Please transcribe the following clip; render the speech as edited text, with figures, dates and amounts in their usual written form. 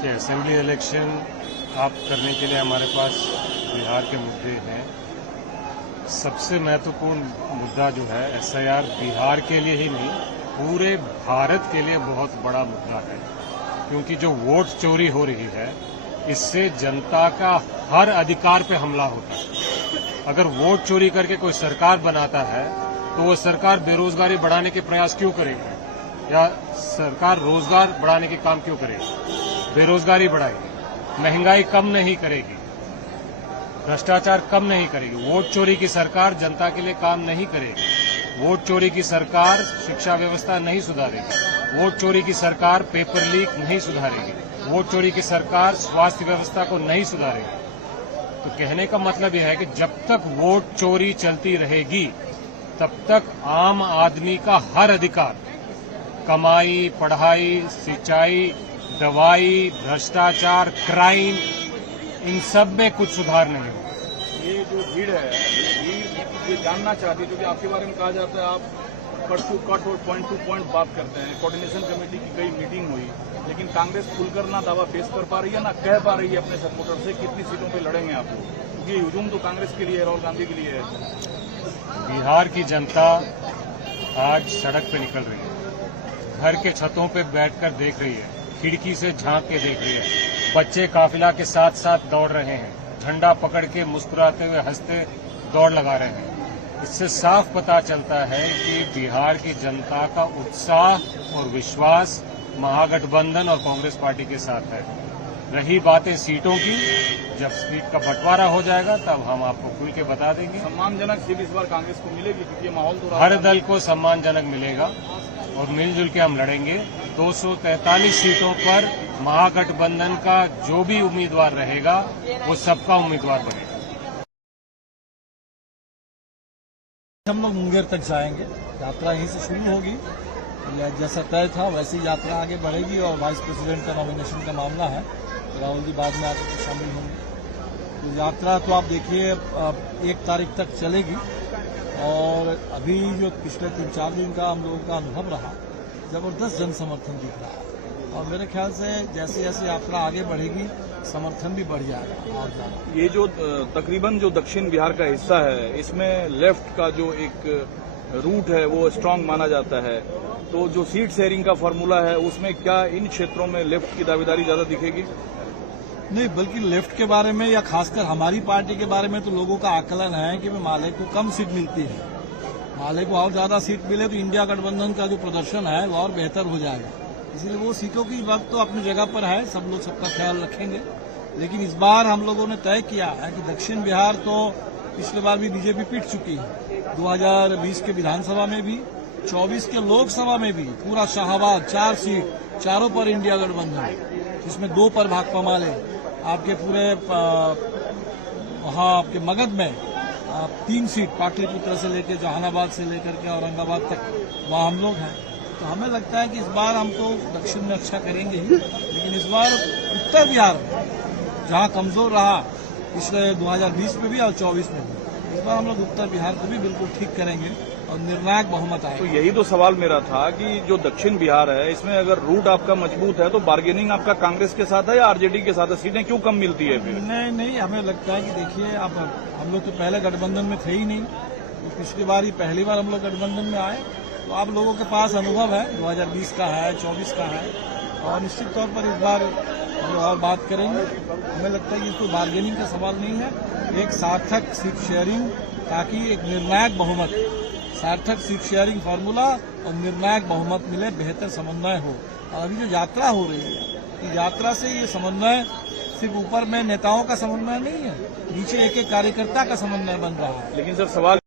देखिए, assembly election आप करने के लिए हमारे पास बिहार के मुद्दे हैं। सबसे महत्वपूर्ण मुद्दा जो है एसआईआर बिहार के लिए ही नहीं, पूरे भारत के लिए बहुत बड़ा मुद्दा है, क्योंकि जो वोट चोरी हो रही है इससे जनता का हर अधिकार पे हमला होता है। अगर वोट चोरी करके कोई सरकार बनाता है तो वो सरकार बेरोजगारी बढ़ाने के प्रयास क्यों करेगी, या सरकार रोजगार बढ़ाने के काम क्यों करेगी? बेरोजगारी बढ़ाएगी, महंगाई कम नहीं करेगी, भ्रष्टाचार कम नहीं करेगी। वोट चोरी की सरकार जनता के लिए काम नहीं करेगी। वोट चोरी की सरकार शिक्षा व्यवस्था नहीं सुधारेगी। वोट चोरी की सरकार पेपर लीक नहीं सुधारेगी। वोट चोरी की सरकार स्वास्थ्य व्यवस्था को नहीं सुधारेगी। तो कहने का मतलब यह है कि जब तक वोट चोरी चलती रहेगी तब तक आम आदमी का हर अधिकार, कमाई, पढ़ाई, सिंचाई, दवाई, भ्रष्टाचार, क्राइम, इन सब में कुछ सुधार नहीं होगा। ये जो भीड़ है, ये जानना चाहती है, क्योंकि आपके बारे में कहा जाता है आप कट टू कट और पॉइंट टू पॉइंट बात करते हैं। कोऑर्डिनेशन कमेटी की कई मीटिंग हुई, लेकिन कांग्रेस खुलकर ना दावा पेश कर पा रही है, ना कह पा रही है अपने सपोर्टर से कितनी सीटों पे लड़ेंगे आप लोग, क्योंकि ये हुजूम तो कांग्रेस के लिए है, राहुल गांधी के लिए है। बिहार की जनता आज सड़क पे निकल रही है, घर के छतों पे बैठकर देख रही है, खिड़की से झांक के देख रही है। बच्चे काफिला के साथ साथ दौड़ रहे हैं, झंडा पकड़ के मुस्कुराते हुए हंसते दौड़ लगा रहे हैं। इससे साफ पता चलता है कि बिहार की जनता का उत्साह और विश्वास महागठबंधन और कांग्रेस पार्टी के साथ है। रही बातें सीटों की, जब सीट का बंटवारा हो जाएगा तब हम आपको खुल के बता देंगे। सम्मानजनक सीट इस बार कांग्रेस को मिलेगी, क्योंकि ये माहौल तो हर दल को सम्मानजनक मिलेगा और मिलजुल के हम लड़ेंगे। 243 सीटों पर महागठबंधन का जो भी उम्मीदवार रहेगा वो सबका उम्मीदवार बनेगा। हम लोग मुंगेर तक जाएंगे, यात्रा यहीं से शुरू होगी। जैसा तय था वैसी यात्रा आगे बढ़ेगी और वाइस प्रेसिडेंट का नॉमिनेशन का मामला है, राहुल जी बाद में आकर शामिल होंगे। तो यात्रा तो आप देखिए 1 तारीख तक चलेगी और अभी जो पिछले 3-4 दिन का हम लोगों का अनुभव रहा, जबरदस्त जन समर्थन दिख रहा है और मेरे ख्याल से जैसे जैसे यात्रा आगे बढ़ेगी समर्थन भी बढ़ जाएगा और ज्यादा। ये जो तकरीबन जो दक्षिण बिहार का हिस्सा है, इसमें लेफ्ट का जो एक रूट है वो स्ट्रांग माना जाता है, तो जो सीट शेयरिंग का फॉर्मूला है उसमें क्या इन क्षेत्रों में लेफ्ट की दावेदारी ज्यादा दिखेगी? नहीं, बल्कि लेफ्ट के बारे में या खासकर हमारी पार्टी के बारे में तो लोगों का आकलन है कि माले को कम सीट मिलती है। माले को और ज्यादा सीट मिले तो इंडिया गठबंधन का जो प्रदर्शन है वो और बेहतर हो जाएगा। इसलिए वो सीटों की बात तो अपनी जगह पर है, सब लोग सबका ख्याल रखेंगे। लेकिन इस बार हम लोगों ने तय किया है कि दक्षिण बिहार तो पिछले बार भी बीजेपी पीट चुकी है, 2020 के विधानसभा में भी, 24 के लोकसभा में भी पूरा शाहबाद 4 सीट, चारों पर इंडिया गठबंधन, जिसमें 2 पर भाकपा माले। आपके पूरे वहां आपके मगध में 3 सीट, पाटलिपुत्र से लेकर जहानाबाद से लेकर के औरंगाबाद तक वहां हम लोग हैं। तो हमें लगता है कि इस बार हम तो दक्षिण में अच्छा करेंगे ही, लेकिन इस बार उत्तर बिहार में जहां कमजोर रहा पिछले 2020 में भी और 24 में भी, इस बार हम लोग उत्तर बिहार को भी बिल्कुल ठीक करेंगे और निर्णायक बहुमत आएगा। तो यही तो सवाल मेरा था कि जो दक्षिण बिहार है इसमें अगर रूट आपका मजबूत है तो बार्गेनिंग आपका कांग्रेस के साथ है या आरजेडी के साथ है? सीटें क्यों कम मिलती है फिर? नहीं, हमें लगता है कि देखिए अब हम लोग तो पहले गठबंधन में थे ही नहीं, तो पिछली बार ही पहली बार हम लोग गठबंधन में आए, तो आप लोगों के पास अनुभव है, 2020 का है, 24 का है, और निश्चित तौर पर इस बार हम लोग और बात करेंगे। हमें लगता है कि कोई बार्गेनिंग का सवाल नहीं है, एक सार्थक सीट शेयरिंग, ताकि एक निर्णायक बहुमत, सार्थक सीट शेयरिंग फार्मूला और निर्णायक बहुमत मिले, बेहतर समन्वय हो। और अभी जो यात्रा हो रही है, यात्रा से ये समन्वय सिर्फ ऊपर में नेताओं का समन्वय नहीं है, नीचे एक एक कार्यकर्ता का समन्वय बन रहा है। लेकिन सर सवाल